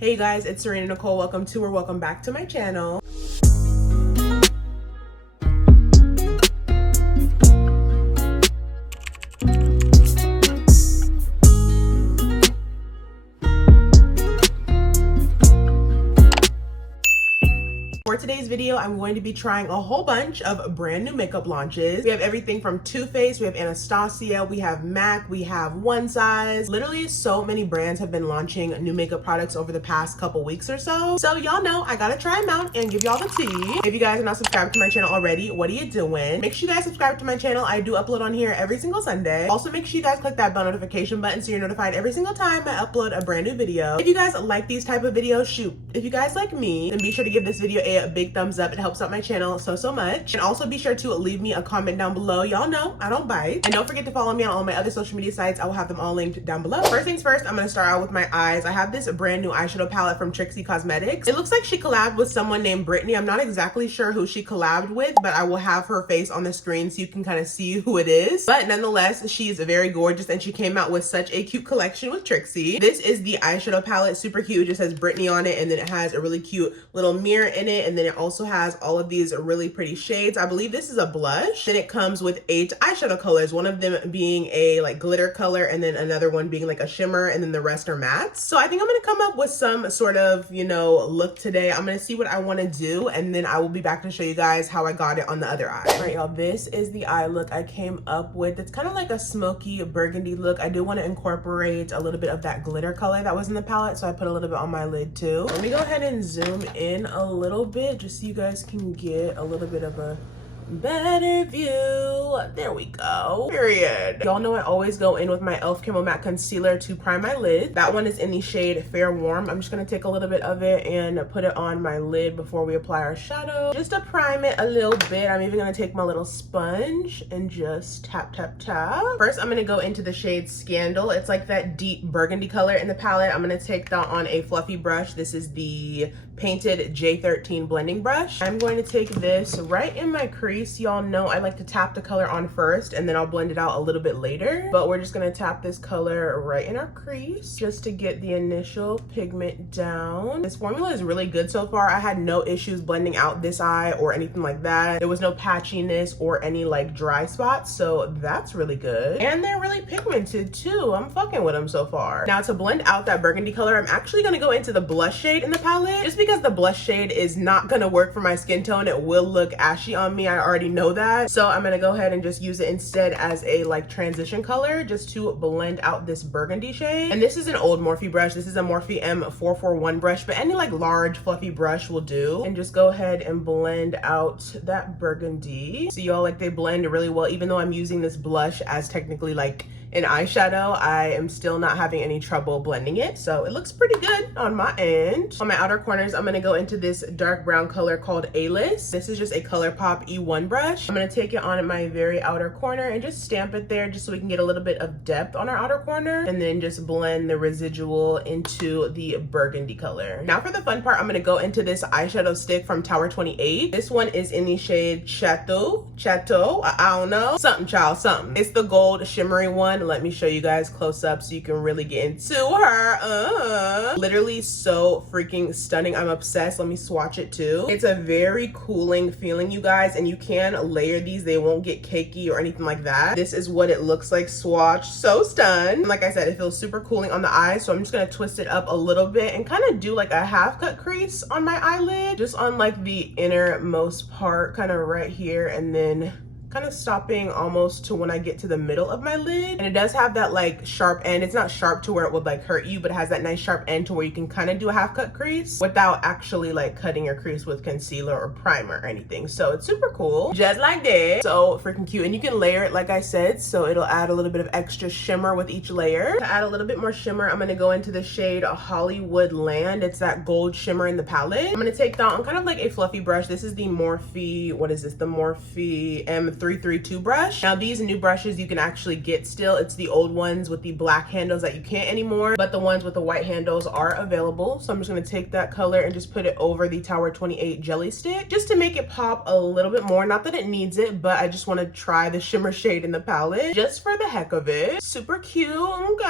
Hey guys, it's Serena Nicole. Welcome to or welcome back to my channel. For today's video, I'm going to be trying a whole bunch of brand new makeup launches. We have everything from Too Faced, we have Anastasia, we have MAC, we have One Size. Literally so many brands have been launching new makeup products over the past couple weeks or so. So y'all know I gotta try them out and give y'all the tea. If you guys are not subscribed to my channel already, what are you doing? Make sure you guys subscribe to my channel. I do upload on here every single Sunday. Also make sure you guys click that bell notification button so you're notified every single time I upload a brand new video. If you guys like these type of videos, shoot. If you guys like me, then be sure to give this video a big thumbs up. It helps out my channel so much. And also be sure to leave me a comment down below. Y'all know I don't bite. And don't forget to follow me on all my other social media sites. I will have them all linked down below. First things first, I'm gonna start out with my eyes. I have this brand new eyeshadow palette from Trixie Cosmetics. It looks like she collabed with someone named Brittany. I'm not exactly sure who she collabed with, but I will have her face on the screen so you can kind of see who it is. But nonetheless, she's very gorgeous and she came out with such a cute collection with Trixie. This is the eyeshadow palette, super cute. It just has Brittany on it, and then it has a really cute little mirror in it, and then it also has all of these really pretty shades. I believe this is a blush. Then it comes with 8 eyeshadow colors, one of them being a like glitter color, and then another one being like a shimmer, and then the rest are mattes. So I think I'm gonna come up with some sort of, you know, look today. I'm gonna see what I want to do, and then I will be back to show you guys how I got it on the other eye. All right, y'all, this is the eye look I came up with. It's kind of like a smoky burgundy look. I do want to incorporate a little bit of that glitter color that was in the palette, so I put a little bit on my lid too. Let me go ahead and zoom in a little bit just so you guys can get a little bit of a better view. There we go. Period. Y'all know I always go in with my e.l.f. Camo Matte Concealer to prime my lid. That one is in the shade Fair Warm. I'm just gonna take a little bit of it and put it on my lid before we apply our shadow, just to prime it a little bit. I'm even gonna take my little sponge and just tap. First, I'm gonna go into the shade Scandal. It's like that deep burgundy color in the palette. I'm gonna take that on a fluffy brush. This is the Painted J13 blending brush. I'm going to take this right in my crease. Y'all know I like to tap the color on first and then I'll blend it out a little bit later, but we're just gonna tap this color right in our crease just to get the initial pigment down. This formula is really good so far. I had no issues blending out this eye or anything like that. There was no patchiness or any like dry spots, so that's really good. And they're really pigmented too. I'm fucking with them so far. Now to blend out that burgundy color, I'm actually gonna go into the blush shade in the palette, just because the blush shade is not gonna work for my skin tone. It will look ashy on me. I already know that. So I'm gonna go ahead and just use it instead as a like transition color just to blend out this burgundy shade. And this is an old Morphe brush. This is a Morphe M441 brush, but any like large fluffy brush will do. And just go ahead and blend out that burgundy. So y'all, like, they blend really well. Even though I'm using this blush as technically like an eyeshadow, I am still not having any trouble blending it. So it looks pretty good on my end. On my outer corners, I'm gonna go into this dark brown color called A-List. This is just a ColourPop E1 brush. I'm gonna take it on my very outer corner and just stamp it there just so we can get a little bit of depth on our outer corner, and then just blend the residual into the burgundy color. Now for the fun part, I'm gonna go into this eyeshadow stick from Tower 28. This one is in the shade Chateau, I don't know, something child, something. It's the gold shimmery one. Let me show you guys close up so you can really get into her. Literally so freaking stunning. I'm obsessed. Let me swatch it too. It's a very cooling feeling, you guys, and you can layer these. They won't get cakey or anything like that. This is what it looks like swatched. So stunned. Like I said, it feels super cooling on the eyes, so I'm just gonna twist it up a little bit and kind of do like a half cut crease on my eyelid, just on like the innermost part, kind of right here, and then kind of stopping almost to when I get to the middle of my lid. And it does have that like sharp end. It's not sharp to where it would like hurt you, but it has that nice sharp end to where you can kind of do a half cut crease without actually like cutting your crease with concealer or primer or anything. So it's super cool, just like that. So freaking cute. And you can layer it, like I said, so it'll add a little bit of extra shimmer with each layer. To add a little bit more shimmer, I'm gonna go into the shade Hollywood Land. It's that gold shimmer in the palette. I'm gonna take that on kind of like a fluffy brush. This is the Morphe, what is this? The Morphe M3 332 brush. Now these new brushes you can actually get still. It's the old ones with the black handles that you can't anymore, but the ones with the white handles are available. So I'm just gonna take that color and just put it over the Tower 28 jelly stick just to make it pop a little bit more. Not that it needs it, but I just want to try the shimmer shade in the palette just for the heck of it. Super cute. Okay,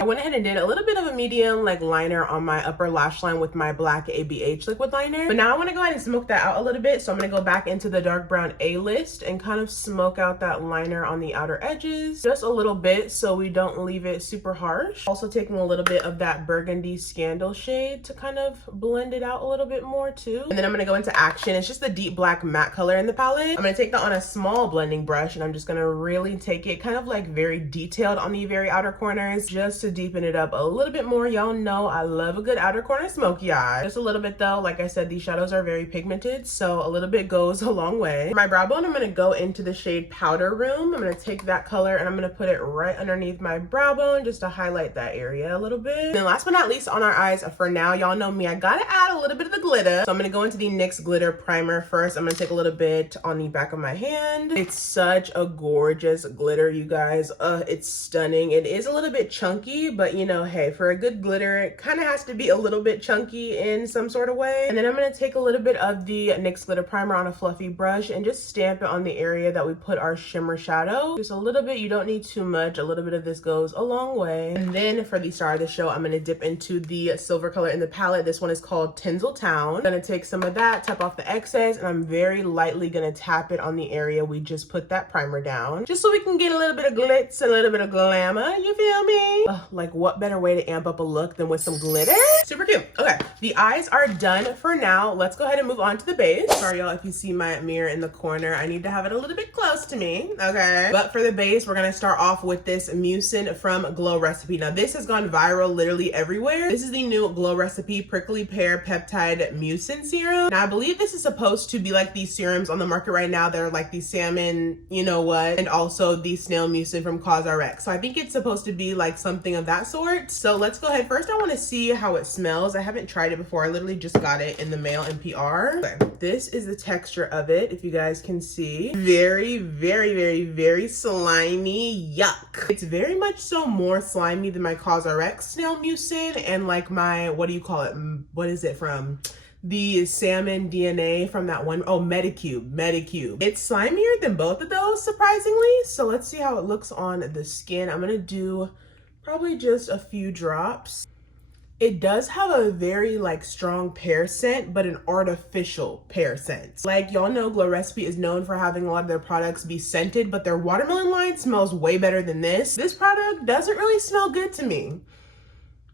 I went ahead and did a little bit of a medium like liner on my upper lash line with my black ABH liquid liner, but now I want to go ahead and smoke that out a little bit. So I'm going to go back into the dark brown A-list and kind of smoke out that liner on the outer edges just a little bit so we don't leave it super harsh. Also taking a little bit of that burgundy Scandal shade to kind of blend it out a little bit more too. And then I'm going to go into Action. It's just the deep black matte color in the palette. I'm going to take that on a small blending brush and I'm just going to really take it kind of like very detailed on the very outer corners just to deepen it up a little bit more. Y'all know I love a good outer corner smoky eye. Just a little bit though. Like I said, these shadows are very pigmented, so a little bit goes a long way. For my brow bone, I'm going to go into the shade Powder Room. I'm going to take that color and I'm going to put it right underneath my brow bone just to highlight that area a little bit. And then last but not least on our eyes for now, y'all know me, I gotta add a little bit of the glitter. So I'm going to go into the NYX glitter primer first. I'm going to take a little bit on the back of my hand. It's such a gorgeous glitter, you guys. It's stunning. It is a little bit chunky, but you know, hey, for a good glitter, it kind of has to be a little bit chunky in some sort of way. And then I'm going to take a little bit of the NYX glitter primer on a fluffy brush and just stamp it on the area that we put our shimmer shadow. Just a little bit. You don't need too much. A little bit of this goes a long way. And then for the star of the show, I'm going to dip into the silver color in the palette. This one is called Tinseltown. I'm going to take some of that, tap off the excess, and I'm very lightly going to tap it on the area we just put that primer down, just so we can get a little bit of glitz, a little bit of glamour, you feel me? Like what better way to amp up a look than with some glitter? Super cute. Okay, the eyes are done for now. Let's go ahead and move on to the base. Sorry y'all if you see my mirror in the corner, I need to have it a little bit close to me, okay? But for the base, we're gonna start off with this mucin from Glow Recipe. Now this has gone viral literally everywhere. This is the new Glow Recipe Prickly Pear Peptide Mucin Serum. Now I believe this is supposed to be like these serums on the market right now. They're like the salmon, you know what, and also the snail mucin from CosRx. So I think it's supposed to be like something of that sort. So let's go ahead. First I want to see how it smells. I haven't tried it before. I literally just got it in the mail in PR. Okay. This is the texture of it, if you guys can see. Very, very, very, very slimy. Yuck. It's very much so more slimy than my CosRx snail mucin and like my, what do you call it? What is it from? The salmon DNA from that one. Oh, Medicube. It's slimier than both of those, surprisingly. So let's see how it looks on the skin. I'm gonna do probably just a few drops. It does have a very like strong pear scent, but an artificial pear scent. Like y'all know Glow Recipe is known for having a lot of their products be scented, but their watermelon line smells way better than this. This product doesn't really smell good to me.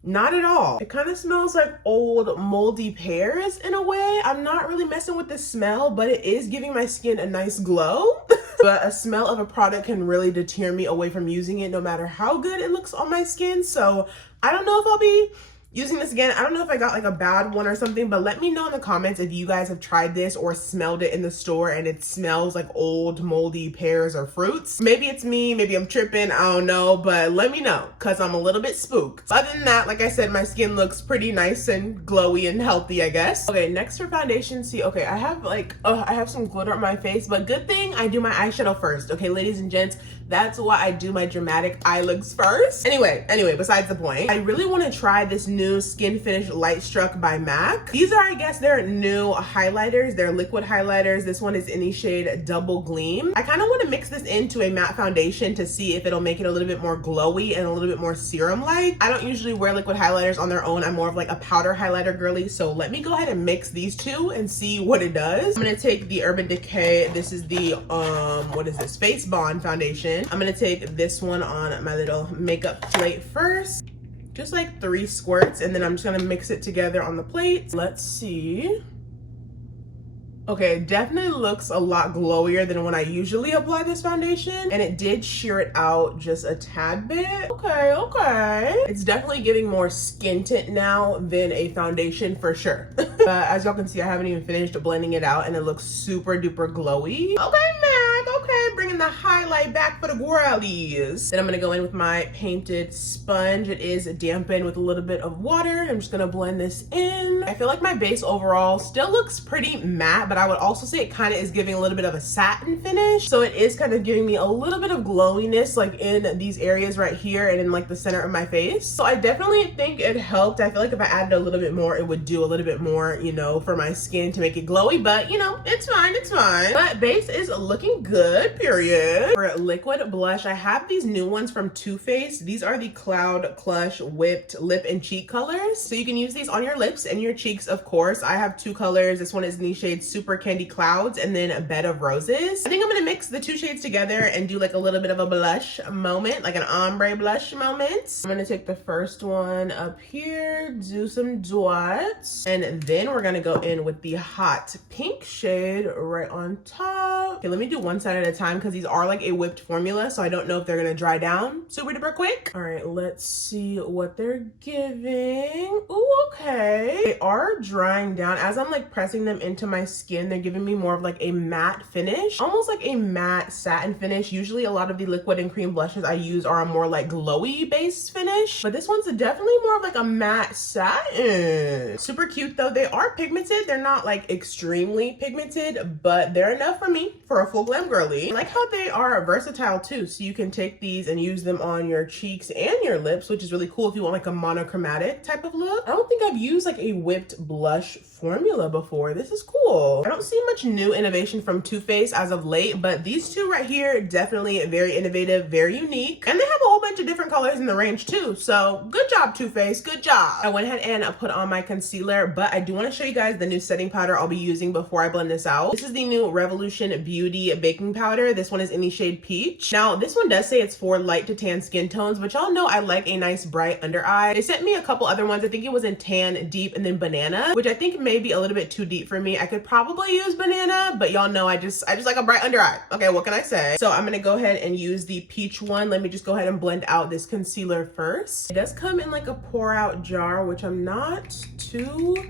Not at all. It kind of smells like old moldy pears in a way. I'm not really messing with the smell, but it is giving my skin a nice glow. But a smell of a product can really deter me away from using it no matter how good it looks on my skin. So I don't know if I'll be using this again. I don't know if I got like a bad one or something, but let me know in the comments if you guys have tried this or smelled it in the store and it smells like old moldy pears or fruits. Maybe it's me, maybe I'm tripping, I don't know, but let me know because I'm a little bit spooked. Other than that, like I said, my skin looks pretty nice and glowy and healthy, I guess. Okay, next for foundation. See, okay, I have like, I have some glitter on my face, but good thing I do my eyeshadow first. Okay, ladies and gents, that's why I do my dramatic eye looks first. Anyway, besides the point, I really want to try this new Skin Finish Light Struck by MAC. These are, I guess, their new highlighters. They're liquid highlighters. This one is in the shade Double Gleam. I kind of want to mix this into a matte foundation to see if it'll make it a little bit more glowy and a little bit more serum-like. I don't usually wear liquid highlighters on their own. I'm more of like a powder highlighter girly. So let me go ahead and mix these two and see what it does. I'm going to take the Urban Decay. This is the, what is this? Face Bond foundation. I'm going to take this one on my little makeup plate first. Just like 3 squirts, and then I'm just gonna mix it together on the plate. Let's see. Okay, it definitely looks a lot glowier than when I usually apply this foundation, and it did sheer it out just a tad bit. Okay. It's definitely giving more skin tint now than a foundation for sure. As y'all can see, I haven't even finished blending it out, and it looks super duper glowy. Okay, Mac, okay, bring bringing the highlight back for the girlies. Then I'm gonna go in with my painted sponge. It is dampened with a little bit of water. I'm just gonna blend this in. I feel like my base overall still looks pretty matte, but I would also say it kind of is giving a little bit of a satin finish. So it is kind of giving me a little bit of glowiness like in these areas right here and in like the center of my face. So I definitely think it helped. I feel like if I added a little bit more, it would do a little bit more, you know, for my skin to make it glowy, but you know, it's fine, it's fine. But base is looking good, period. For liquid blush, I have these new ones from Too Faced. These are the Cloud Clutch Whipped Lip and Cheek colors. So you can use these on your lips and your cheeks, of course. I have two colors. This one is in the shade Super Candy Clouds and then a Bed of Roses. I think I'm gonna mix the two shades together and do like a little bit of a blush moment, like an ombre blush moment. I'm gonna take the first one up here, do some dots, and then we're gonna go in with the hot pink shade right on top. Okay, let me do one side at a time because these are like a whipped formula, so I don't know if they're gonna dry down super duper quick. All right, let's see what they're giving. Ooh, okay. They are drying down. As I'm like pressing them into my skin, they're giving me more of like a matte finish, almost like a matte satin finish. Usually a lot of the liquid and cream blushes I use are a more like glowy base finish, but this one's definitely more of like a matte satin. Super cute though. They are pigmented. They're not like extremely pigmented, but they're enough for me for a full glam girly. I like how they are versatile too, so you can take these and use them on your cheeks and your lips, which is really cool if you want like a monochromatic type of look. I don't think I've used like a whipped blush formula before. This is cool. I don't see much new innovation from Too Faced as of late, but these two right here, definitely very innovative, very unique, and they have a whole bunch of different colors in the range too. So good job, Too Faced, good job. I went ahead and put on my concealer, but I do want to show you guys the new setting powder I'll be using before I blend this out. This is the new Revolution Beauty baking powder. This one is in the shade Peach. Now this one does say it's for light to tan skin tones, but y'all know I like a nice bright under eye. They sent me a couple other ones. I think it was in Tan, Deep, and then Banana, which I think may be a little bit too deep for me. I could probably use Banana, but y'all know I just like a bright under eye. Okay, what can I say? So I'm gonna go ahead and use the Peach one. Let me just go ahead and blend out this concealer first. It does come in like a pour out jar, which I'm not too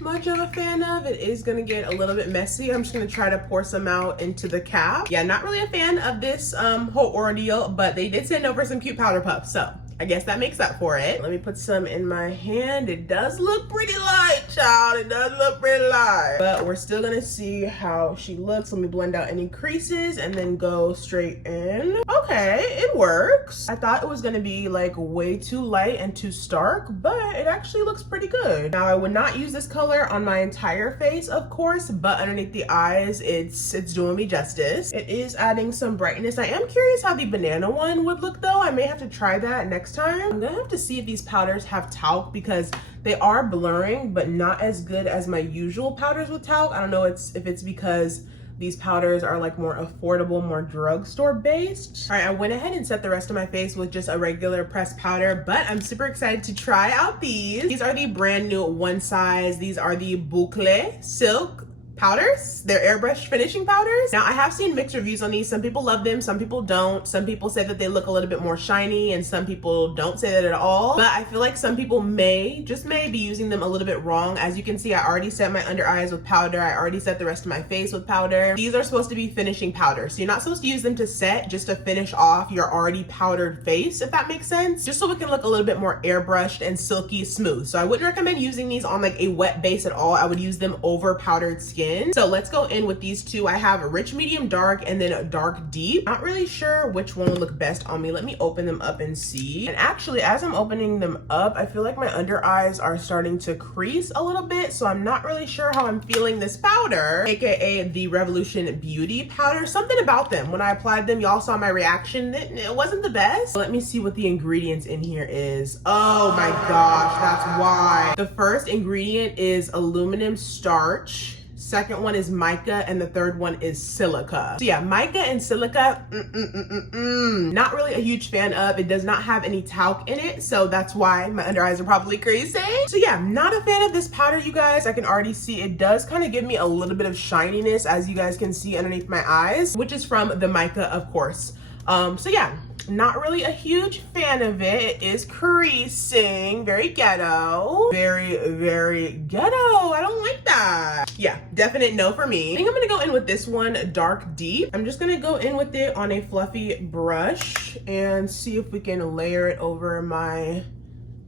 much of a fan of. It is gonna get a little bit messy. I'm just gonna try to pour some out into the cap. Yeah, not really a fan of this whole ordeal, but they did send over some cute powder puffs, so I guess that makes up for it. Let me put some in my hand. It does look pretty light, child. It does look pretty light. But we're still gonna see how she looks. Let me blend out any creases and then go straight in. Okay, it works. I thought it was gonna be like way too light and too stark, but it actually looks pretty good. Now I would not use this color on my entire face, of course, but underneath the eyes, it's doing me justice. It is adding some brightness. I am curious how the Banana one would look though. I may have to try that next time. I'm gonna have to see if these powders have talc because they are blurring, but not as good as my usual powders with talc. I don't know if it's because these powders are like more affordable, more drugstore based. All right, I went ahead and set the rest of my face with just a regular pressed powder, but I'm super excited to try out these. These are the brand new one size. These are the Boucle Silk powders. They're airbrush finishing powders. Now I have seen mixed reviews on these. Some people love them, some people don't. Some people say that they look a little bit more shiny and some people don't say that at all. But I feel like some people may be using them a little bit wrong. As you can see, I already set my under eyes with powder. I already set the rest of my face with powder. These are supposed to be finishing powders. So you're not supposed to use them to set, just to finish off your already powdered face, if that makes sense. Just so it can look a little bit more airbrushed and silky smooth. So I wouldn't recommend using these on like a wet base at all. I would use them over powdered skin. So let's go in with these two. I have rich, medium, dark, and then dark, deep. Not really sure which one would look best on me. Let me open them up and see. And actually, as I'm opening them up, I feel like my under eyes are starting to crease a little bit. So I'm not really sure how I'm feeling this powder, aka the Revolution Beauty powder. Something about them, when I applied them, y'all saw my reaction. It wasn't the best. Let me see what the ingredients in here is. Oh my gosh, that's why. The first ingredient is aluminum starch. Second one is mica, and the third one is silica. So yeah, mica and silica, not really a huge fan of. It does not have any talc in it, so that's why my under eyes are probably creasing. So yeah, I'm not a fan of this powder, you guys. I can already see it does kind of give me a little bit of shininess, as you guys can see underneath my eyes, which is from the mica, of course. So yeah, not really a huge fan of it. It is creasing, very ghetto, very ghetto. I don't like that. Yeah, definite no for me. I think I'm gonna go in with this one, Dark Deep. I'm just gonna go in with it on a fluffy brush and see if we can layer it over my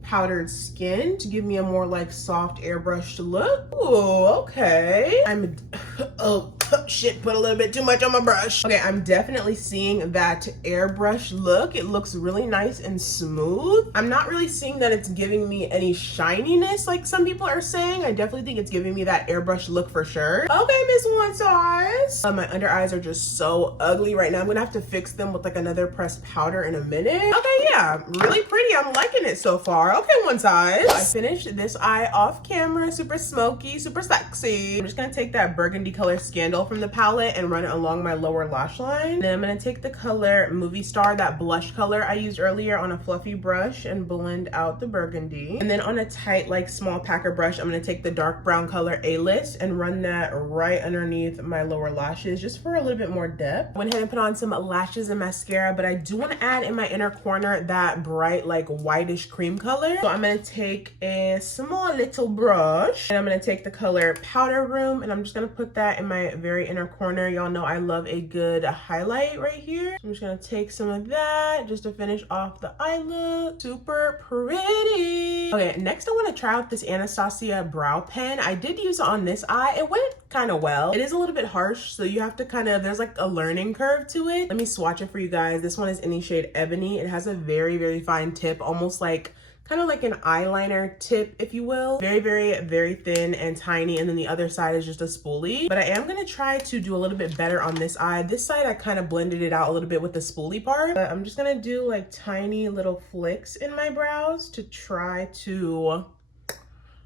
powdered skin to give me a more like soft airbrushed look. Ooh, okay. Oh shit, put a little bit too much on my brush. Okay, I'm definitely seeing that airbrush look. It looks really nice and smooth. I'm not really seeing that it's giving me any shininess like some people are saying. I definitely think it's giving me that airbrush look for sure. Okay, Miss One Size. My under eyes are just so ugly right now. I'm gonna have to fix them with like another pressed powder in a minute. Okay, yeah, really pretty. I'm liking it so far. Okay, One Size. I finished this eye off camera, super smoky, super sexy. I'm just gonna take that burgundy color Scandal from the palette and run it along my lower lash line. Then I'm gonna take the color Movie Star, that blush color I used earlier, on a fluffy brush and blend out the burgundy. And then on a tight, like small packer brush, I'm gonna take the dark brown color A-List and run that right underneath my lower lashes just for a little bit more depth. I went ahead and put on some lashes and mascara, but I do wanna add in my inner corner that bright, like whitish cream color. So I'm gonna take a small little brush and I'm gonna take the color Powder Room and I'm just gonna put that in my very inner corner. Y'all know I love a good highlight right here. I'm just gonna take some of that just to finish off the eye look. Super pretty. Okay, next I want to try out this Anastasia brow pen. I did use it on this eye. It went kind of well. It is a little bit harsh, so you have to there's like a learning curve to it. Let me swatch it for you guys. This one is in the shade Ebony. It has a very fine tip, almost like kind of like an eyeliner tip, if you will. Very thin and tiny, and then the other side is just a spoolie. But I am gonna try to do a little bit better on this eye. This side I kind of blended it out a little bit with the spoolie part, but I'm just gonna do like tiny little flicks in my brows to try to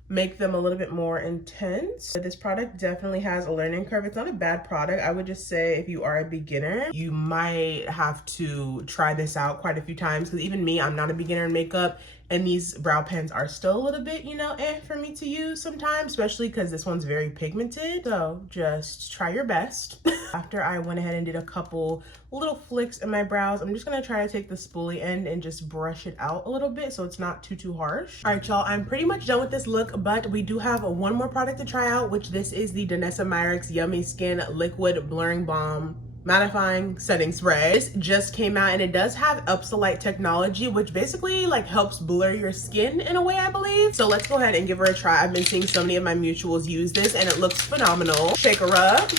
make them a little bit more intense. This product definitely has a learning curve. It's not a bad product. I would just say if you are a beginner, you might have to try this out quite a few times, because even me, I'm not a beginner in makeup, and these brow pens are still a little bit, you know, for me to use sometimes, especially because this one's very pigmented. So just try your best. After I went ahead and did a couple little flicks in my brows, I'm just gonna try to take the spoolie end and just brush it out a little bit so it's not too harsh. All right, y'all, I'm pretty much done with this look, but we do have one more product to try out, which this is the Danessa Myricks Yummy Skin Liquid Blurring Balm Mattifying Setting Spray. This just came out and it does have Upsolite technology, which basically like helps blur your skin in a way, I believe. So let's go ahead and give her a try. I've been seeing so many of my mutuals use this and it looks phenomenal. Shake her up.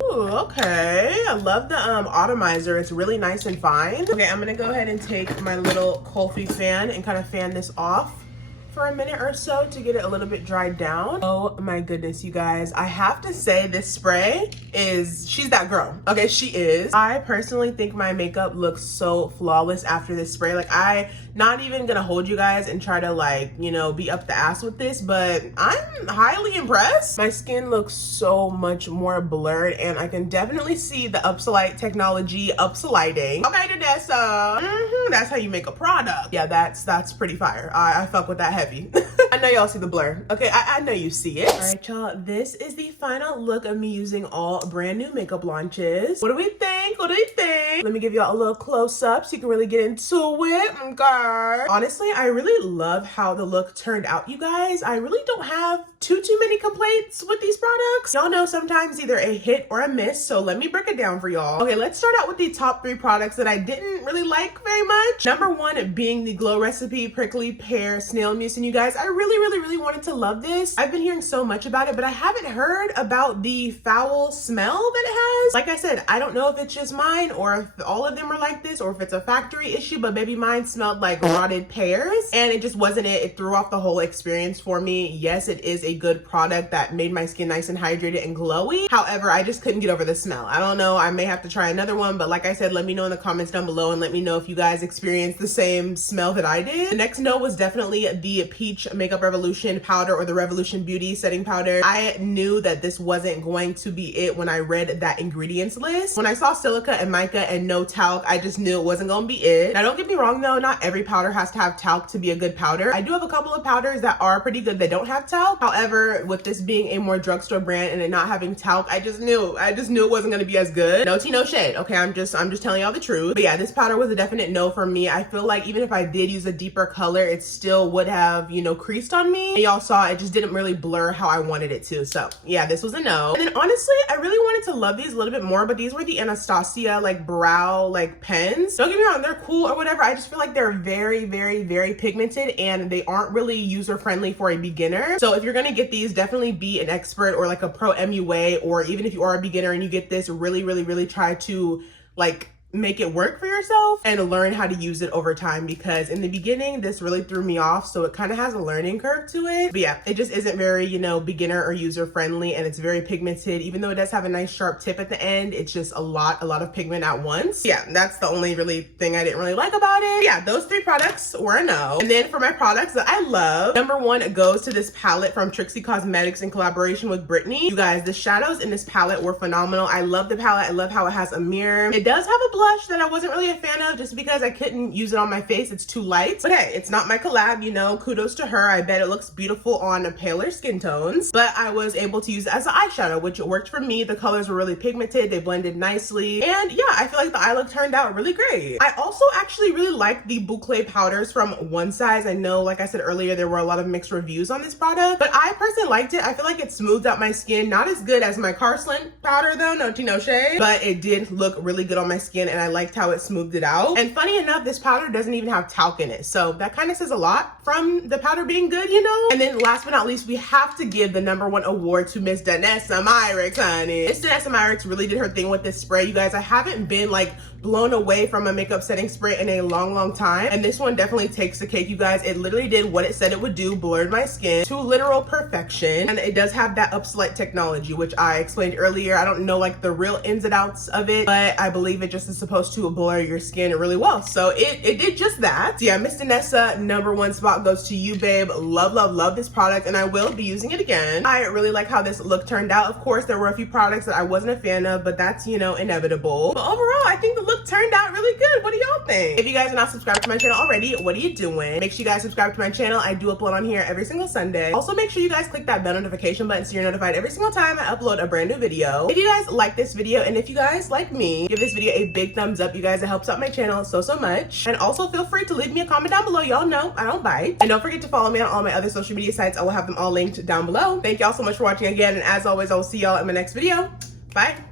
Ooh, okay. I love the atomizer. It's really nice and fine. Okay, I'm gonna go ahead and take my little Colfie fan and kind of fan this off for a minute or so to get it a little bit dried down. Oh my goodness, you guys. I have to say this spray she's that girl. Okay, she is. I personally think my makeup looks so flawless after this spray. Like, I not even gonna hold you guys and try to like, you know, be up the ass with this, but I'm highly impressed. My skin looks so much more blurred and I can definitely see the Upsolite technology upsoliting. Okay, Danessa. That's how you make a product. Yeah, that's pretty fire. I fuck with that heavy. I know y'all see the blur. Okay, I know you see it. All right, y'all, this is the final look of me using all brand new makeup launches. What do we think? What do we think? Let me give y'all a little close up so you can really get into it. Okay. Honestly, I really love how the look turned out, you guys. I really don't have too many complaints with these products. Y'all know sometimes either a hit or a miss, so let me break it down for y'all. Okay, let's start out with the top 3 products that I didn't really like very much. Number 1 being the Glow Recipe Prickly Pear Snail Mousse. And you guys, I really wanted to love this. I've been hearing so much about it, but I haven't heard about the foul smell that it has. Like I said, I don't know if it's just mine or if all of them are like this or if it's a factory issue, but baby, mine smelled like rotted pears and it just wasn't it. It threw off the whole experience for me. Yes, it is a good product that made my skin nice and hydrated and glowy. However, I just couldn't get over the smell. I don't know, I may have to try another one, but like I said, let me know in the comments down below and let me know if you guys experienced the same smell that I did. The next note was definitely the Peach Makeup Makeup Revolution powder or the Revolution Beauty setting powder. I knew that this wasn't going to be it when I read that ingredients list. When I saw silica and mica and no talc, I just knew it wasn't gonna be it. Now don't get me wrong though, not every powder has to have talc to be a good powder. I do have a couple of powders that are pretty good that don't have talc. However, with this being a more drugstore brand and it not having talc, I just knew it wasn't gonna be as good. No tea, no shade. Okay, I'm just telling y'all the truth. But yeah, this powder was a definite no for me. I feel like even if I did use a deeper color, it still would have, you know, creased on me. And y'all saw it just didn't really blur how I wanted it to. So yeah, this was a no. And then honestly, I really wanted to love these a little bit more, but these were the Anastasia like brow like pens. Don't get me wrong, they're cool or whatever. I just feel like they're very, very, very pigmented and they aren't really user friendly for a beginner. So if you're gonna get these, definitely be an expert or like a pro MUA, or even if you are a beginner and you get this, really, really, really try to like make it work for yourself and learn how to use it over time, because in the beginning this really threw me off. So it kind of has a learning curve to it, but yeah, it just isn't very, you know, beginner or user friendly, and it's very pigmented. Even though it does have a nice sharp tip at the end, it's just a lot of pigment at once. Yeah, that's the only really thing I didn't really like about it. Yeah, those three products were a no. And then for my products that I love, number one goes to this palette from Trixie Cosmetics in collaboration with Brittany. You guys, the shadows in this palette were phenomenal. I love the palette. I love how it has a mirror. It does have a blush that I wasn't really a fan of just because I couldn't use it on my face. It's too light. But hey, it's not my collab, you know, kudos to her. I bet it looks beautiful on paler skin tones. But I was able to use it as an eyeshadow, which worked for me. The colors were really pigmented. They blended nicely. And yeah, I feel like the eye look turned out really great. I also actually really like the boucle powders from One Size. I know, like I said earlier, there were a lot of mixed reviews on this product, but I personally liked it. I feel like it smoothed out my skin. Not as good as my Carslant powder though, no tea, no shade, but it did look really good on my skin and I liked how it smoothed it out. And funny enough, this powder doesn't even have talc in it. So that kind of says a lot from the powder being good, you know? And then last but not least, we have to give the #1 award to Miss Danessa Myricks, honey. Miss Danessa Myricks really did her thing with this spray. You guys, I haven't been like blown away from a makeup setting spray in a long time, and this one definitely takes the cake, you guys. It literally did what it said it would do, blurred my skin to literal perfection. And it does have that upslight technology, which I explained earlier. I don't know like the real ins and outs of it, but I believe it just is supposed to blur your skin really well. So it did just that. So yeah, Miss Danessa, #1 spot goes to you, babe. Love this product, and I will be using it again. I really like how this look turned out. Of course, there were a few products that I wasn't a fan of, but that's, you know, inevitable. But overall, I think the look turned out really good. What do y'all think? If you guys are not subscribed to my channel already, what are you doing? Make sure you guys subscribe to my channel. I do upload on here every single Sunday. Also, make sure you guys click that bell notification button so you're notified every single time I upload a brand new video. If you guys like this video, and if you guys like me, give this video a big thumbs up. You guys, it helps out my channel so much. And also feel free to leave me a comment down below. Y'all know I don't bite. And don't forget to follow me on all my other social media sites. I will have them all linked down below. Thank y'all so much for watching again, and as always, I will see y'all in my next video. Bye.